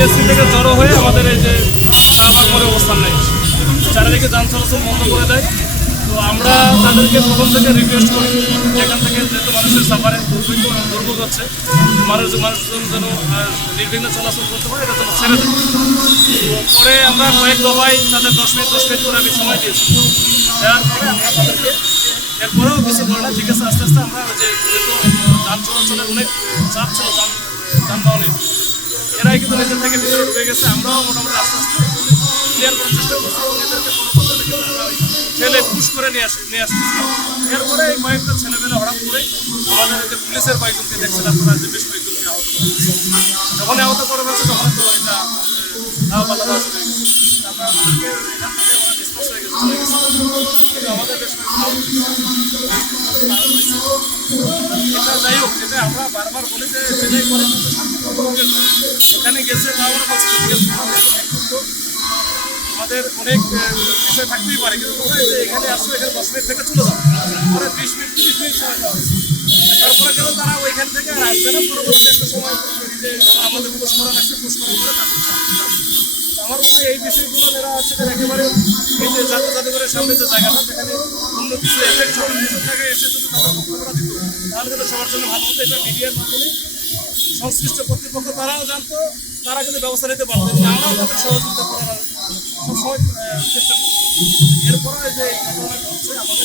TSC থেকে জড়ো হয়ে আমাদের এই যে শাহবাগ মোড়ে অবস্থান নেয়, চারিদিকে যান চলাচল বন্ধ করে দেয়। তো আমরা তাদেরকে প্রথম থেকে রিকোয়েস্ট করি এখান থেকে যেহেতু মানুষের সাফারে দুর্ভোগ হচ্ছে, মানুষজন যেন নির্বিঘ্নে চলাচল করতে পারে, এটা যেন ছেড়ে দেয়। পরে আমরা কয়েক দফায় তাদের 10 মিনিট করে আমি সময় দিয়েছি। দেওয়ার পরে আমরা তাদেরকে এরপরেও কিছু বলে না, ঠিক আছে আস্তে আস্তে আমরা যে যেহেতু যান চলাচলের অনেক চাপ ছিল যানবাহনের, এরাই কিন্তু নিজের থেকে ভিতরে ঢুকে গেছে। আমরাও মোটামুটি আস্তে আস্তে ক্লিয়ার করার চেষ্টা করছি এবং এদেরকে ঠেলে পুশ করে নিয়ে আসছি। এরপরে এই কয়েকটা ছেলেমেয়েরা হঠাৎ করে আমাদের যে পুলিশের কয়েকজনকে দেখছেন আপনারা, যে বেশ কয়েকজনকে আহত করা হয়েছে। যখন আহত করা হয়েছে তখন তো এটা পাল্লা দেওয়া শুরু হয়ে গেছে। আমরা আমাদেরকে এখান থেকে ওরা ডিসপাস হয়ে গেছে, চলে গেছে। কিন্তু আমাদের বেশ এটা যাই হোক, যেটা আমরা বারবার বলি যে যেটাই করে কিন্তু শান্তিপূর্ণভাবে এখানে গেছে তা আমরা বলছি ঠিক আছে, আমাদের অনেক বিষয় থাকতেই পারে, কিন্তু তোমরা যে এখানে আসছো, এখানে 10 মিনিট থেকে চলে যাও, পরে 20 মিনিট 30 মিনিট সময় দেওয়া হয়েছে। তারপরে কিন্তু তারা ওইখান থেকে আর আসবে না, পরবর্তী একটা সময় যে আমাদের পোস্ট করা লাগছে, পোস্ট করার পরে আমার মনে হয় এই বিষয়গুলো এরা হচ্ছে একেবারে এই যে জাদুঘরের সামনে যে জায়গাটা, সেখানে অন্য কিছু এফেক্ট হবে, এসব জায়গায় এসে যদি তাদের বক্তব্যটা দিত তাহলে কিন্তু সবার জন্য ভালো হতো। এটা মিডিয়ার মাধ্যমে সংশ্লিষ্ট কর্তৃপক্ষ তারাও জানতো, তারা কিন্তু ব্যবস্থা নিতে পারতো এবং আমরাও তাদের সহযোগিতা করার সবসময় চেষ্টা করি। এরপরে যে এই ঘটনা ঘটছে আমাদের